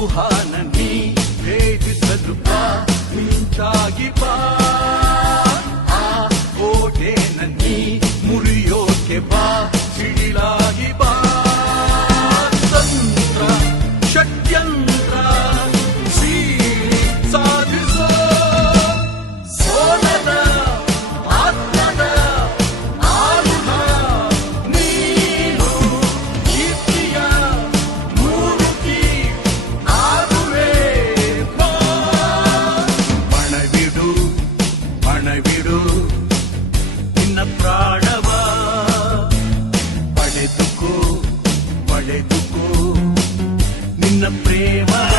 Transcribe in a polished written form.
ವ್ಯೂಹಾನನಿ ಭೇದಿಸಲು ಬಾ ಮಿಂಚಾಗಿ ಬಾ ಆ ಕೋಟೆನನಿ ಮುರಿಯೋಕೆ ಬಾ ಸಿಡಿಲಾಗಿ ಬಾ ತಂತ್ರ ಷಡ್ಯಂತ್ರ ಸೀಳಿ ಸಾಧಿಸೋ ಸೋಲದ ಆತ್ಮದ ಆರುಣ ನೀನು ಕೀರ್ತಿಯ ಮೂರ್ತಿ ಆಗುವೆ ಮಣವಿಡು ಮಣವಿಡು ನಿನ್ನ ಪ್ರಾಣವ ಪಡೆದುಕೋ ಪಡೆದುಕೋ ನಿನ್ನ ಪ್ರೇಮದ